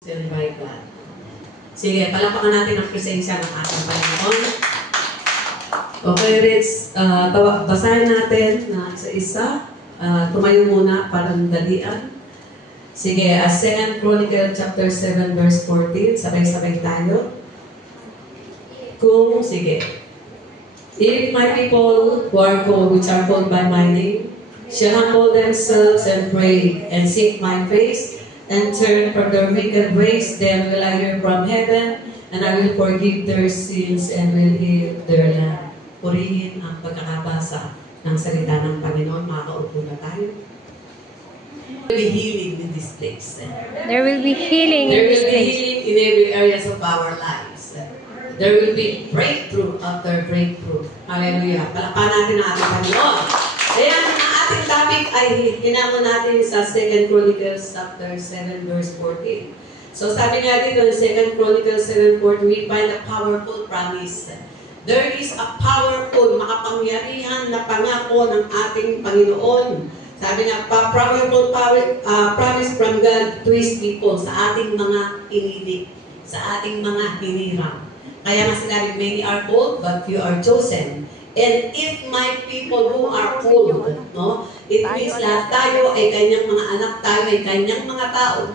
Celebrate God. Sige, palakpakan natin ang presensya ng ating Panginoon. Okay, Rich, basahin natin na isa-isa. Tumayo muna para dalian. Sige, 2 Chronicles chapter 7 verse 14. Sabay-sabay tayo. Sige. If my people who are called, which are called by my name, shall humble themselves and pray and seek my face, and turn from their wicked ways, then will I hear from heaven, and I will forgive their sins and will heal their land. Purihin ang pagkakabasa ng salita ng Panginoon. Makaupo na tayo. There will be healing in this place. There will be healing in this place. There will be healing in every areas of our lives. There will be breakthrough after breakthrough. Hallelujah. Palakpakan natin ang ating Panginoon. Ayan, ang ating topic ay hinamon natin sa 2 Chronicles chapter 7 verse 14. So sabi nga dito in 2 Chronicles 7:14, we find a powerful promise. There is a powerful, makapangyarihan na pangako ng ating Panginoon. Sabi nga, powerful promise from God to His people sa ating mga inilig, sa ating mga hinirang. Kaya nga sinabi, many are called, but few are chosen. And if my people who are called, no, it means lahat tayo ay kanyang mga anak, tayo ay kanyang mga tao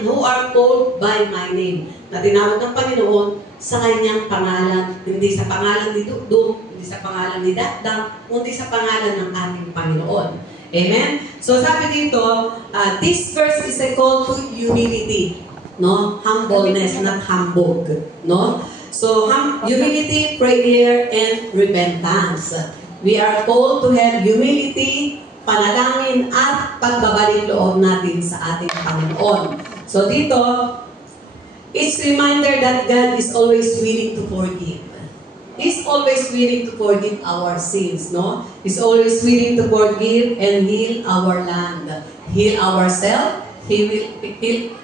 who are called by my name. Na tinawag ng Panginoon sa kanyang pangalan, hindi sa pangalan ni Dukduk, hindi sa pangalan ni Dakdak, kundi sa pangalan ng ating Panginoon. Amen? So sabi dito, this verse is a call to humility, no? Humbleness, not humbug, no? So, humility, prayer, and repentance. We are called to have humility, panalangin, at pagbabalik loob natin sa ating Panginoon. So, dito, it's reminder that God is always willing to forgive. He's always willing to forgive our sins, no? He's always willing to forgive and heal our land. Heal ourselves. He will heal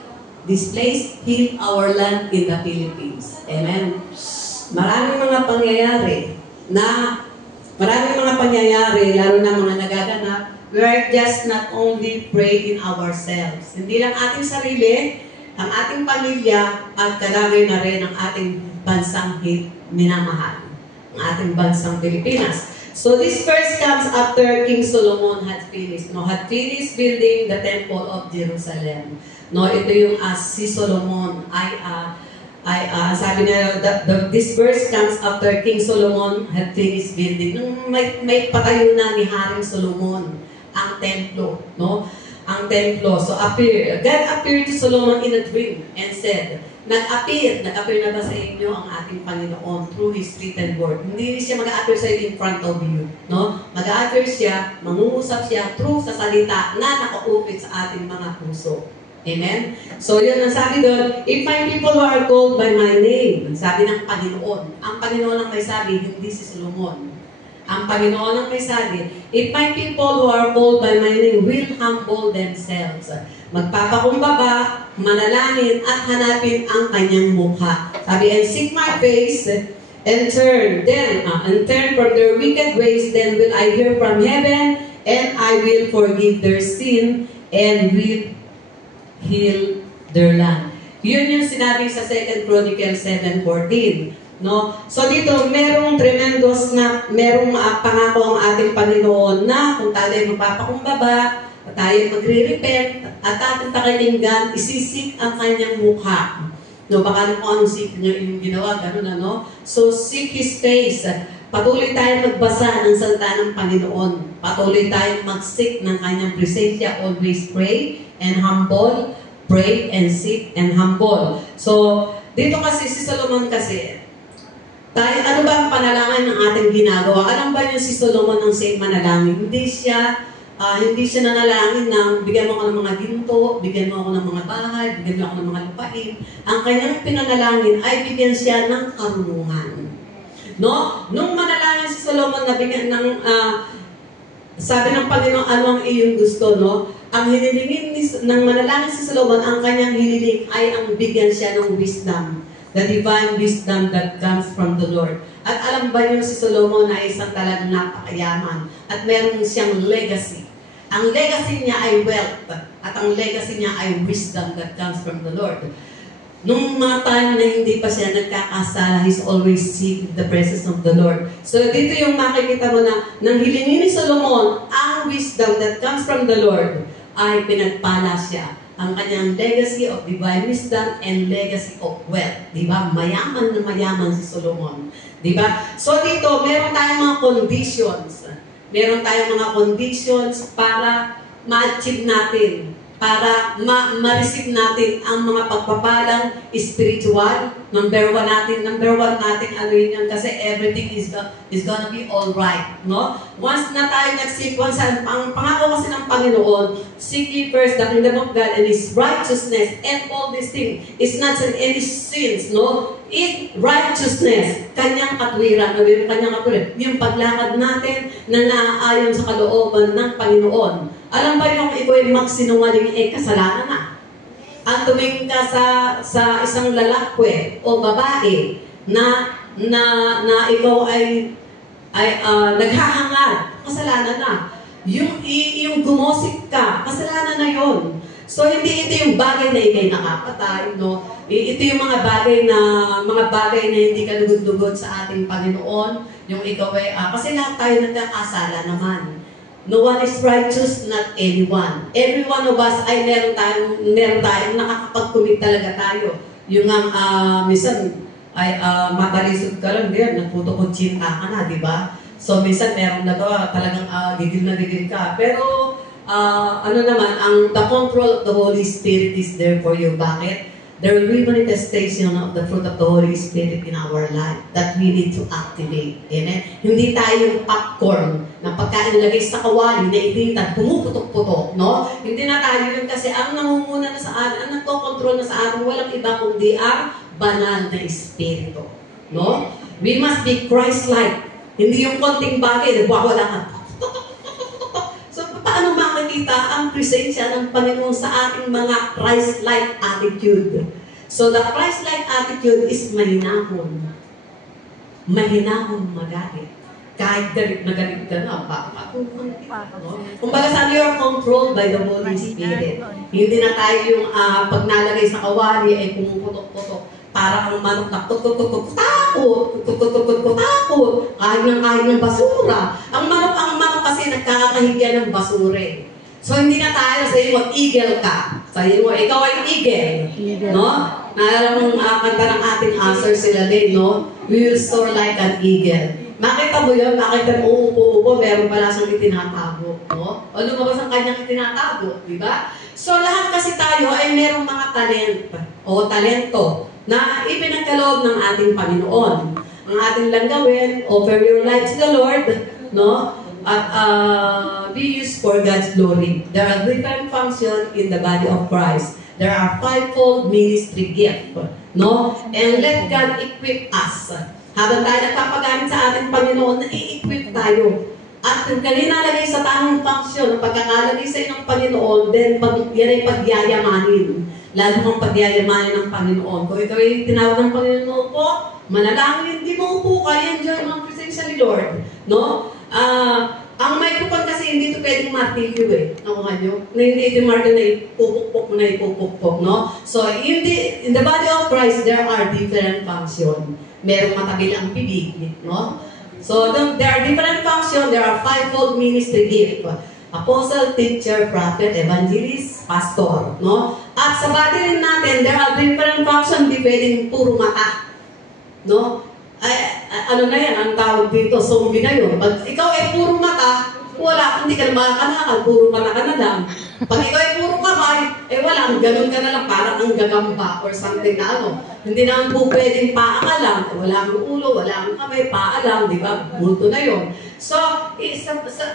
this place, heal our land in the Philippines. Amen. Maraming mga pangyayari, lalo na mga nagaganap, we are just not only pray in ourselves. Hindi lang ating sarili, ang ating pamilya, at kadagay na rin ang ating bansang minamahal, ang ating bansang Pilipinas. So this verse comes after King Solomon had finished building the Temple of Jerusalem. No, ito yung si Solomon sabi niya, this verse comes after King Solomon had finished building. Nung may patayo na ni Haring Solomon ang templo, no? Ang templo. So God appeared to Solomon in a dream and said, nag-appear na ba sa inyo ang ating Panginoon through His written word? Hindi siya mag-a-appear sa in front of you, no? Mag-a-appear siya, mangungusap siya through sa salita na nakaupit sa ating mga puso. Amen? So yun ang sabi doon, if my people who are called by my name, sabi ng Panginoon. Ang Panginoon ang may sabi, hindi si Solomon. Ang Panginoon ang may sabi, if my people who are called by my name will humble themselves, magpapakumbaba, manalangin, at hanapin ang kanyang mukha. Sabi, and seek my face, and turn from their wicked ways, then will I hear from heaven, and I will forgive their sin, and will heal their land. Yun yung sinabi sa 2 Chronicles 7:14. No? So dito, merong pangako ang ating Panginoon na kung tayo magpapakumbaba, at tayo magre-repent, at ating pakilinggan, isisik ang kanyang mukha. No, baka kung anong seek niya yung ginawa, gano'n ano. So seek His face. Patuloy tayong magbasa ng salita ng Panginoon. Patuloy tayong mag-seek ng kanyang presensya. Always pray and humble. Pray and seek and humble. So, dito kasi si Solomon kasi, ano ba ang panalangin ng ating ginagawa? Alam ba niyo si Solomon ang same manalangin? Hindi siya nanalangin ng bigyan mo ako ng mga ginto, bigyan mo ako ng mga bahay, bigyan mo ako ng mga lupain. Ang kanyang pinanalangin ay bigyan siya ng karunungan. No? Nung manalangin si Solomon na bigyan ng sabi ng Panginoon, ano ang iyong gusto, no? Ang hinilingin ng manalangin si Solomon, ang kanyang hiniling ay ang bigyan siya ng wisdom. The divine wisdom that comes from the Lord. At alam ba niyo si Solomon ay isang talagang napakayaman at meron siyang legacy. Ang legacy niya ay wealth at ang legacy niya ay wisdom that comes from the Lord. Nung mga time na hindi pa siya nagkakasala, he's always seeking the presence of the Lord. So dito yung makikita mo na nang hilingin ni Solomon ang wisdom that comes from the Lord, ay pinagpala siya. Ang kanyang legacy of divine wisdom and legacy of wealth. Diba? Mayaman na mayaman si Solomon. Diba? So dito, meron tayong mga conditions. Meron tayong mga conditions para ma-achieve natin, para ma-receive natin ang mga pagpapalang spiritual. Number one natin, ano yun kasi everything is gonna be alright, no? Once na tayo nag-seek, ang pangako kasi ng Panginoon, seek ye first the kingdom of God and His righteousness, and all these things is not any sins, no? In righteousness, kanyang katwiran, yung paglakad natin na naaayon sa kalooban ng Panginoon. Alam ba yung ikaw ay magsinungaling kasalanan na? Ang tumingin ka sa isang lalaki o babae na ikaw ay naghahangad, kasalanan na. Yung gumosip ka, kasalanan na yon. So hindi ito yung bagay na ikay nakapatay, no? Ito yung mga bagay na hindi ka lugod-lugod sa ating Panginoon. Yung ikaw ay kasi lahat tayo nagkakasala naman. No one is righteous, not anyone. Every one of us ay meron tayong nakakapag-commit talaga tayo. Yung minsan ay matalisod ka lang din, nagputo-kutsinta ka na, di ba? So minsan meron na to, talagang gigil na gigil ka. Pero the control of the Holy Spirit is there for you. Bakit? There will be manifestation of the fruit of the Holy Spirit in our life that we need to activate. Amen? Hindi tayo yung popcorn na pagkain nilagay sa kawali na itinitad, pumuputok-putok, no? Hindi na tayo yun kasi ang nangunguna na sa atin, ang nagkokontrol na sa atin, walang iba kundi ang banal na Espiritu. No? We must be Christ-like. Hindi yung konting bagay, nagwawala ka. So, paano makikita ang presensya ng Panginoon sa ating mga Christ-like attitude? So, the Christ-like attitude is mahinahon. Mahinahon magalit. Kahit galit na galit ka na, kumbaga sabi, you are controlled by the Holy Spirit. Hindi na tayo yung pag nalagay sa kawali ay pumuputok-putok. Para ang manok na takot, kahit ng basura. Ang manok kasi nagkakahigyan ng basura. So hindi na tayo sa iyo, eagle ka. Sa iyo, ikaw ay eagle. No? Naalala mong kanta ng ating answer sila din, no? We will soar like an eagle. Makita mo yun, makita mo uupo-upo, meron pala siyang itinatago. No? O lumabas ang kanyang itinatago, di ba? So lahat kasi tayo ay merong mga talento na ipinagkaloob ng ating Panginoon. Ang ating lang gawin, offer your life to the Lord, no? At be used for God's glory. There are different functions in the body of Christ. There are fivefold ministry gifts, no? And let God equip us. Habang tayo nagpapagamit sa ating Panginoon, na-i-equip tayo. At kung kalinalagay sa tamang function, ang pagkakalagay sa inyong Panginoon, then yan ay pagyayamanin. Lalo kang pagyayamanin ng Panginoon. Kung ikaw ay tinawag ng Panginoon po, manalangin, hindi mo upo ka, enjoy ang presensya ni Lord. No? Ang microphone kasi hindi ito pwedeng martilyo Nakuha nyo? Na hindi ito martilyo na ipupukpok mo na ipupukpok, no? So, in the body of Christ, there are different functions. Merong matabil ang bibig, no? So, there are different functions. There are fivefold ministry gift. Apostle, teacher, prophet, evangelist, pastor, no? At sa body rin natin, there are different functions. Hindi pwedeng puro mata, no? Ano na yan, ang tawag dito, zombie na yun. Pag ikaw ay puro mata, wala, hindi ka na makakalakad, puro mata ka na lang. Pag ikaw ay puro kamay, wala, ganun ka na lang, parang ang gagamba or something na ano. Hindi naman po pwedeng paa ka lang, wala ang ulo, wala ang kamay, paa lang, di ba? Multo na yun. So,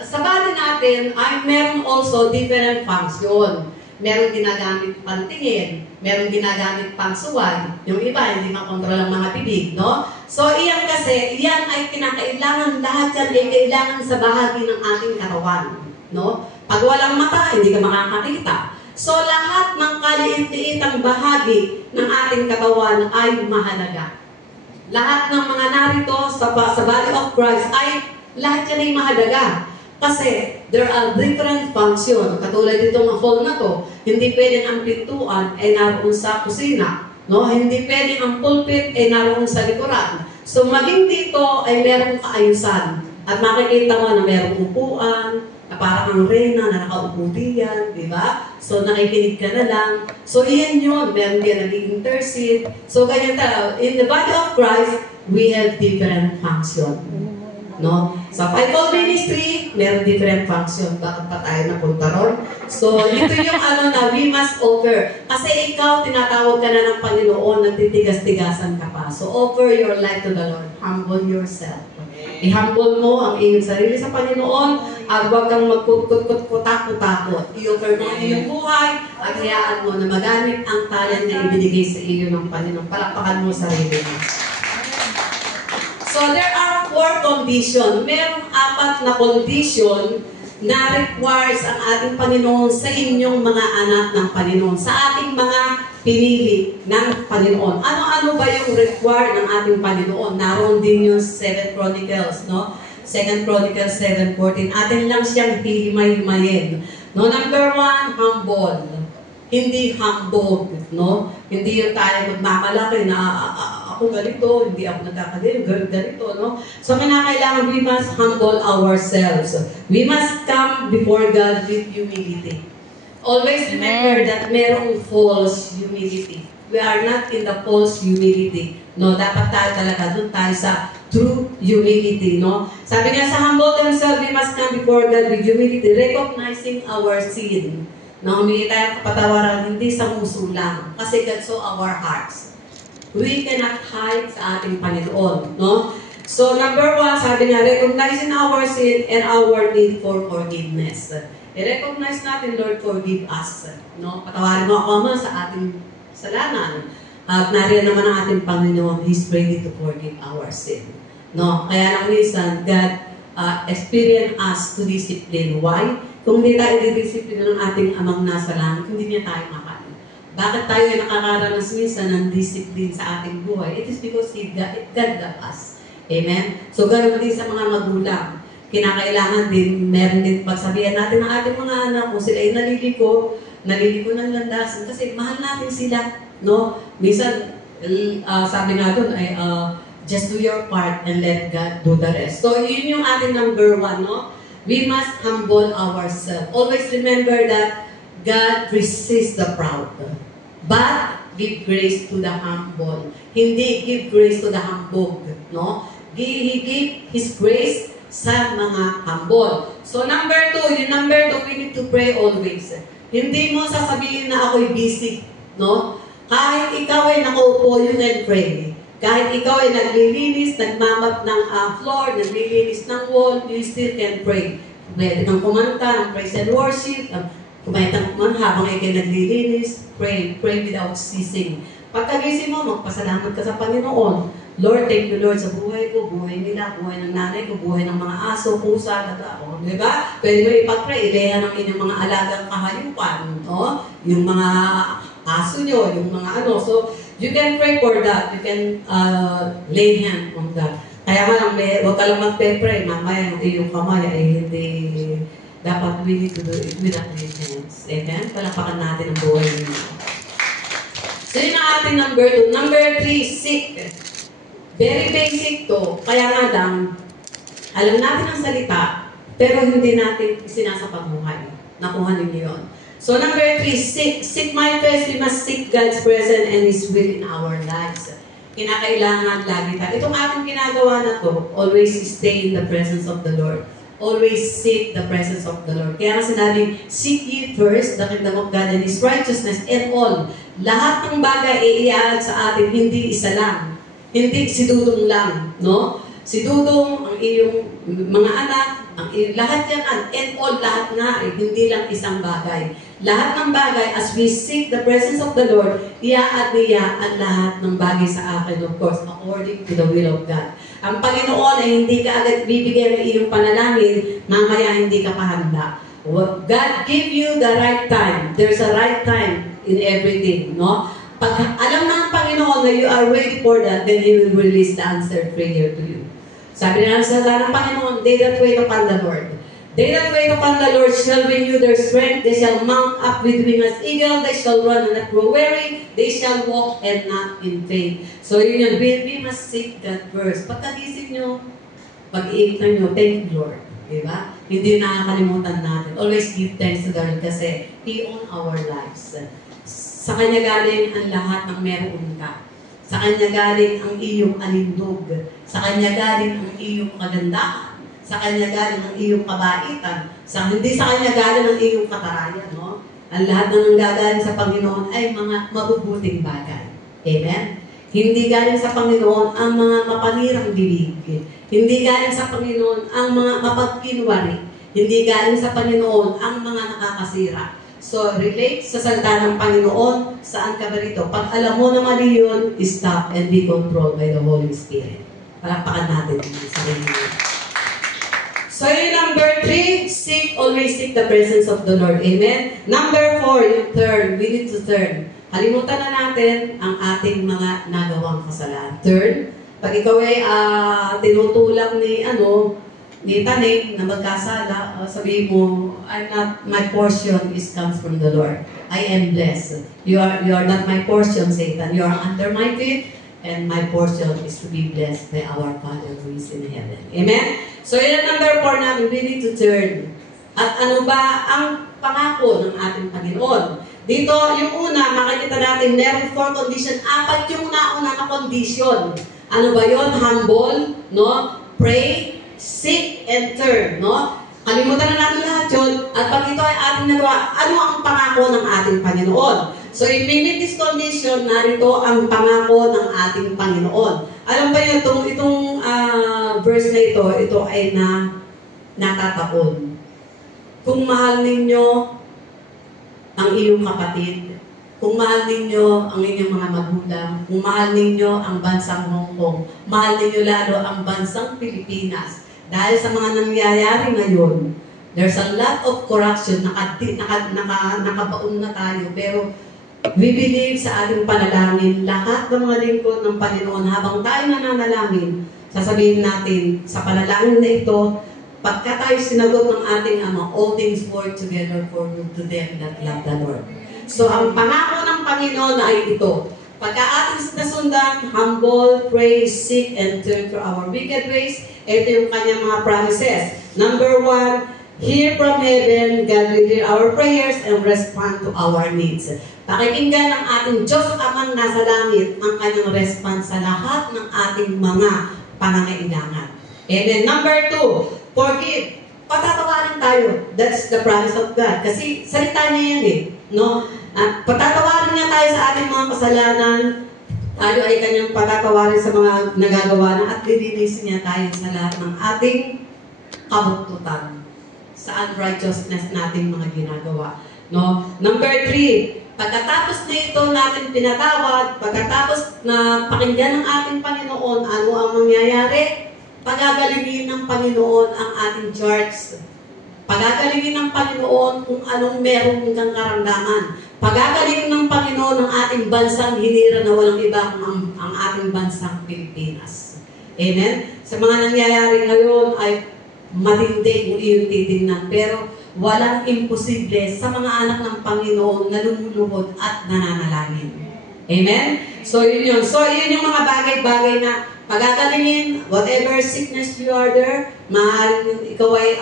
sa body natin, ay meron also different function. Meron ginagamit pantingin, meron ginagamit pangsuwag, yung iba hindi makontrol ang mga bibig, no? So, iyan kasi, iyan ay kinakailangan, lahat yan ay kailangan sa bahagi ng ating katawan, no? Pag walang mata, hindi ka makakakita. So, lahat ng kaliit-liitang bahagi ng ating katawan ay mahalaga. Lahat ng mga narito sa body of Christ ay lahat yan ay mahalaga. Kasi there are different functions. Katulad itong hall na to, hindi pwedeng ang pintuan ay naroon sa kusina. No? Hindi pwedeng ang pulpit ay naroon sa likuran. So maging dito ay merong kaayusan. At makikita mo na merong upuan, na parang ang reyna na nakaupo diyan, di ba? So nakikinig ka na lang. So iyan yun, meron din nag-intercede. So ganyan talaga. In the body of Christ, we have different function. No? Sa fivefold ministry, meron different function. Bakit pa tayo napunta ron? So, ito yung na we must offer. Kasi ikaw, tinatawag ka na ng Panginoon, nagtitigas-tigasan ka pa. So, offer your life to the Lord. Humble yourself. I-humble mo ang iyong sarili sa Panginoon at huwag kang magkutakot-takot. I-offer mo ang iyong buhay at hayaan mo na magamit ang talent na ibinigay sa iyo ng Panginoon. Palakpakan mo sarili mo. So, there are 4 conditions. Merong 4 na condition na requires ang ating Panginoon sa inyong mga anak ng Panginoon, sa ating mga pinili ng Panginoon. Ano-ano ba yung require ng ating Panginoon? Naroon din yung 7 Chronicles, no? 2 Chronicles 7:14. Atin lang siyang hihimay-himayin. No? Number 1, humble. Hindi humble, no? Hindi yung tayo magmamalaki na ako ganito, hindi ako nagkakagaling, ganito, no? So, kinakailangan we must humble ourselves. We must come before God with humility. Always remember that merong false humility. We are not in the false humility. No, dapat tayo talaga doon tayo sa true humility, no? Sabi nga sa humble themselves, we must come before God with humility, recognizing our sin. No, humingi tayo ng kapatawaran, hindi sa muso lang. Kasi God saw our hearts. We cannot hide sa ating Panginoon, no? So, number 1, sabi nga, recognizing our sin and our need for forgiveness. I-recognize natin, Lord, forgive us. No? Patawarin mo ako, Ama, sa ating kasalanan. At nariyan naman ang ating Panginoon, He's ready to forgive our sin. No? Kaya lang minsan, God experience us to discipline. Why? Kung hindi tayo didisiplina ng ating amang nasa langit, hindi niya tayo makain. Bakit tayo nakakaranas minsan ng discipline sa ating buhay? It is because God got us. Amen? So, ganoon din sa mga magulang. Kinakailangan din, meron din pagsabihan natin ng ating mga anak kung sila ay naliliko ng landasan kasi mahal natin sila. No? Minsan, sabi nga doon ay just do your part and let God do the rest. So, yun yung ating number 1, no? We must humble ourselves. Always remember that God resists the proud, but give grace to the humble. Hindi give grace to the humble, no? He give His grace sa mga humble. So, number 2, yung number 2, we need to pray always. Hindi mo sasabihin na ako'y busy, no? Kahit ikaw ay nakaupo, you can pray. Kahit ikaw ay naglilinis, nagmamap ng floor, naglilinis ng wall, you still can pray. Pwede kang kumanta ng praise and worship, kumanta man habang ikay naglilinis, pray without ceasing. Pagkagising mo, magpasalamat ka sa Panginoon. Lord, thank you Lord sa buhay ko, buhay nila, buhay ng nanay ko, buhay ng mga aso, pusa, ako. Diba? Pwede mo ipag-pray, ilayan ng inyong mga alagang kahayupan, no? Yung mga aso nyo, yung mga ano. So, you can pray for that. You can lay hand on that. Kaya nga lang, huwag ka lang mag-pray. Mamaya, yung kamay ay hindi dapat we need to do it with our hands. Amen? Palapakan natin ang buhay nyo. So, yun ang ating number 2. Number 3, seek. Very basic to. Kaya nga lang, alam natin ang salita, pero hindi natin sinasapamuhay. Nakuha ninyo yun. So number 3, seek my face. We must seek God's presence and His will in our lives. Kinakailangan lagi tayo. Itong ating ginagawa na to, always stay in the presence of the Lord. Always seek the presence of the Lord. Kaya nga sinabing, seek ye first the kingdom of God and His righteousness and all. Lahat ng bagay iiaan sa atin, hindi isa lang. Hindi si Dudong lang, no? Si Dudong, ang iyong mga anak, ang iyong lahat yan, and all, lahat nga, hindi lang isang bagay. Lahat ng bagay, as we seek the presence of the Lord, iaad niya ang lahat ng bagay sa akin, of course, according to the will of God. Ang Panginoon ay hindi ka agad bibigyan ng iyong panalangin, mamaya hindi ka pahanda. God give you the right time. There's a right time in everything, no? Pag alam ng Panginoon na you are ready for that, then He will release the answered prayer to you. Sabi na sa ng Panginoon, they that wait upon the Lord, They that wait upon the Lord shall renew their strength. They shall mount up with wings as eagle. They shall run and not grow weary. They shall walk and not in vain. So yun yun. We must seek that verse. Pagkagising nyo, pag-iitan nyo, thank you, Lord. Diba? Hindi nakakalimutan natin. Always give thanks to the Lord kasi He owns our lives. Sa Kanya galing ang lahat ng meron ka. Sa Kanya galing ang iyong alindog. Sa Kanya galing ang iyong kagandahan. Sa Kanya galing ang iyong kabaitan. Hindi sa Kanya galing ang iyong katarayan. No? Ang lahat na nanggagaling sa Panginoon ay mga mabubuting bagay. Amen? Hindi galing sa Panginoon ang mga mapanirang bibig. Hindi galing sa Panginoon ang mga mapagkinwari. Hindi galing sa Panginoon ang mga nakakasira. So, relate sa salita ng Panginoon, saan ka ba rito? Pag alam mo na mali yun, stop and be controlled by the Holy Spirit. Palakpakan natin yung sarili mo. So, yung number 3, always seek the presence of the Lord. Amen? Number 4, yung turn. We need to turn. Kalimutan na natin ang ating mga nagawang kasalanan. Turn. Pag ikaw ay tinutulak ni Taning na magkasala, sabihin mo, my portion comes from the Lord. I am blessed. You are not my portion, Satan. You are under my feet, and my portion is to be blessed by our Father who is in heaven. Amen? So, yun ang number 4 namin, we need to turn. At ano ba ang pangako ng ating Panginoon? Dito, yung una, makikita natin, meron 4 condition. 4 yung una na condition. Ano ba yun? Humble, no? Pray, seek, and turn, no? Kalimutan na natin lahat yun. At pag ito ay ating nagawa, ano ang pangako ng ating Panginoon? So, if we meet this condition, narito ang pangako ng ating Panginoon. Alam ba niyo, itong verse na ito ay natataon. Kung mahal ninyo ang iyong kapatid, kung mahal ninyo ang inyong mga magulang, kung mahal ninyo ang bansang Hong Kong, mahal ninyo lalo ang bansang Pilipinas. Dahil sa mga nangyayari ngayon, there's a lot of corruption, nakabaon na tayo, pero we believe sa ating panalangin, lahat ng mga lingkod ng Panginoon, habang tayo nananalangin, sasabihin natin sa panalangin na ito, pagka tayo sinagot ng ating Ama, all things work together for good to them that love the Lord. So, ang pangako ng Panginoon ay ito. Pagka ating nasundan, humble, pray, seek, and turn to our wicked ways, ito yung kanyang mga promises. Number 1, hear from heaven, God will hear our prayers and respond to our needs. Pakikinggan ng ating Diyos Amang nasa langit ang kanyang response sa lahat ng ating mga pangangailangan. And then number 2, forgive. Patatawarin tayo. That's the promise of God. Kasi salita niya yan no? Patatawarin niya tayo sa ating mga kasalanan. Tayo ay kanyang patatawarin sa mga nagagawa na at lilinisin niya tayo sa lahat ng ating kabuktutan. Sa unrighteousness nating mga ginagawa. No? Number 3, pagkatapos na ito natin pinatawad, pagkatapos na pakinggan ng ating Panginoon, ano ang mangyayari? Pagagalingin ng Panginoon ang ating church. Pagagalingin ng Panginoon kung anong meron kang karamdaman. Pagagalingin ng Panginoon ang ating bansang hinira na walang iba kung ang ating bansang Pilipinas. Amen? Sa mga nangyayari ngayon ay matindi kung iyong titignan. Pero walang imposible sa mga anak ng Panginoon na lumuluhod at nananalangin. Amen? So yun yun. So yun yung mga bagay-bagay na pagagalingin, whatever sickness you are there, maaaring ikaw ay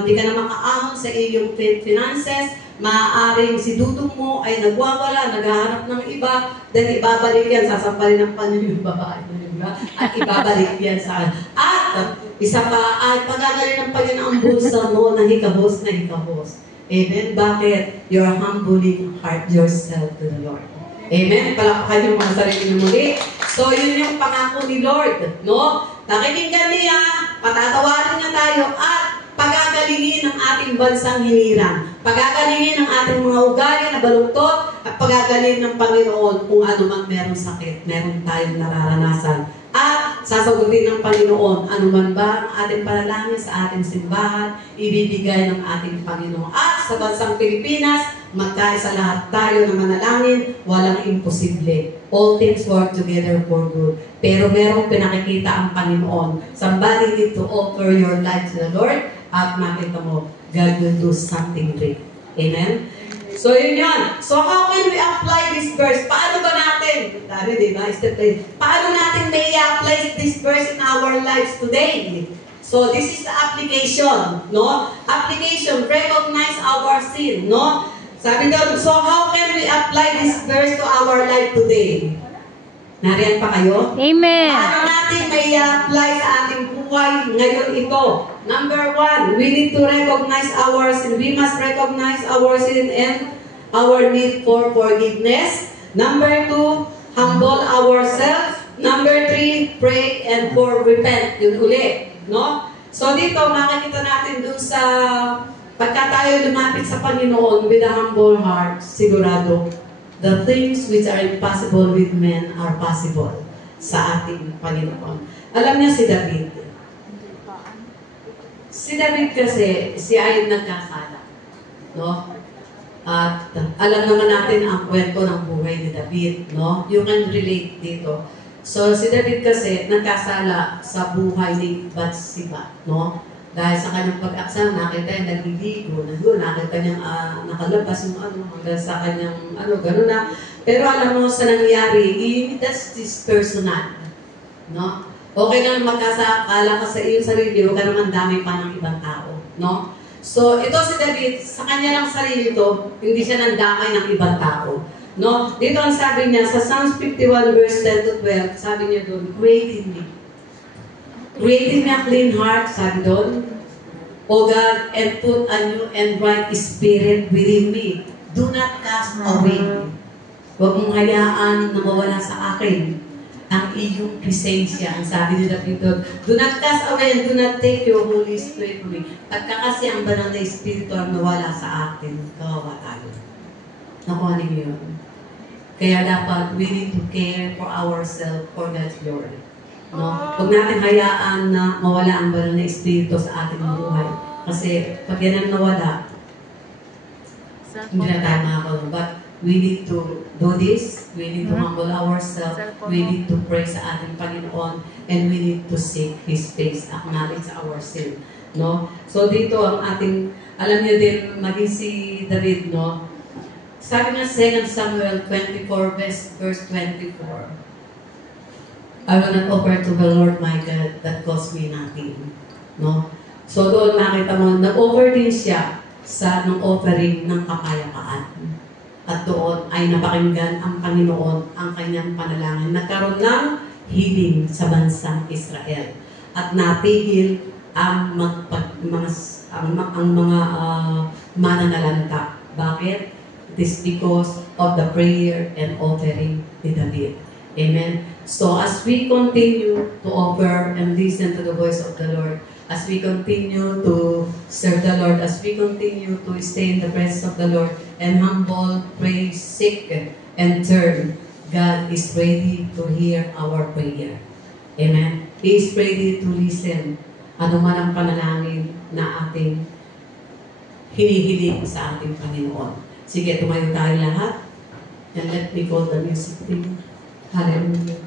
hindi ka na makaahon sa iyong finances, maaaring si dudong mo ay nagwawala, naghahanap ng iba, then ibabalik yan, sasampalin ng panyo yung babae mo, diba? At ibabalik yan sa at isa pa, ay pagagalingin ng Panginoon ang bulsa mo na hikahos. Amen? Bakit? You're humbling heart yourself to the Lord. Amen? Palakpakan yung mga sarili ng muli. So, yun yung pangako ni Lord, no? Nakikinggan niya, patatawarin niya tayo, at pagagalingin ang ating bansang hinirang. Pagagalingin ang ating mga ugali na baluktot, at pagagalingin ng Panginoon kung ano man merong sakit, meron tayong nararanasan. At sasagutin ng Panginoon, ano man ba ang ating panalangin sa ating simbahan, ibibigay ng ating Panginoon. At sa bansang Pilipinas, magkaisa lahat tayo na manalangin, walang imposible. All things work together for good. Pero merong pinakikita ang Panginoon. Somebody need to offer your life to the Lord at makita mo, God will do something great. Amen? So, yun yun. So, how can we apply this verse? Paano ba natin? Sabi, di ba? Paano natin may apply this verse in our lives today? So, this is the application, no? Application, recognize our sin, no? Sabi doon, so how can we apply this verse to our life today? Nariyan pa kayo? Amen. Paano natin may apply sa ating buhay ngayon ito? Number 1, we need to recognize our sin. We must recognize our sin and our need for forgiveness. Number 2, humble ourselves. Number 3, pray and for repent. Yun uli. No? So dito, makikita natin doon sa pagka tayo lumapit sa Panginoon with a humble heart, sigurado, the things which are impossible with men are possible sa ating Panginoon. Alam niyo si David. Si David kasi, siya ay nagkasala. No? At alam naman natin ang kwento ng buhay ni David. No? You can relate dito. So, si David kasi nagkasala sa buhay ni Bathsheba, no? Dahil sa kanyang pag-aksam, nakita niya nagliligo, nakita niya nakalabas yung hanggang sa kanyang gano'n na. Pero alam mo sa nangyari, that's this personal, no? Okay lang magkasakala ka sa iyong sarili, huwag ka naman dami pa ng ibang tao, no? So, ito si David, sa kanya lang sarili ito, hindi siya nandamay ng ibang tao. No? Dito ang sabi niya, sa Psalms 51 verse 10 to 12, sabi niya doon, create in me. Create in me a clean heart, sabi doon. O God, and put a new and right spirit within me. Do not cast away. Huwag mong hayaan na mawala sa akin ang iyong presensya. Ang sabi ni David doon, do not cast away and do not take your Holy Spirit from me. Pagka kasi ang banal na Espiritu ang nawala sa akin, kawawa tayo. Nakuha niyo yun. Kaya dapat we need to care for ourselves for God's glory. No? Huwag natin hayaan na mawala ang banal na Espiritu sa ating buhay. Kasi pag yan ang nawala, hindi na tayo makakalaw. But we need to do this. We need to humble ourselves. We need to pray sa ating Panginoon. And we need to seek His face. Acknowledge our sin. No? So dito ang ating, alam niyo din, maging si David, no? Sabi nga 2 Samuel 24 verse 24, I will not offer to the Lord my God that cost me nothing. No? So doon makita mo, nag-offer din siya sa ng offering ng kapayapaan. At doon ay napakinggan ang Panginoon ang kanyang panalangin. Nagkaroon ng healing sa bansang Israel. At natigil ang mga mananalanta. Bakit? It is because of the prayer and offering ni David. Amen? So as we continue to offer and listen to the voice of the Lord, as we continue to serve the Lord, as we continue to stay in the presence of the Lord, and humble, pray, seek, and turn, God is ready to hear our prayer. Amen? He is ready to listen. Ano man ang panalangin na ating hinihiling sa ating Panginoon. Sige, tumayo tayo lahat. And let me call the music team. Hallelujah.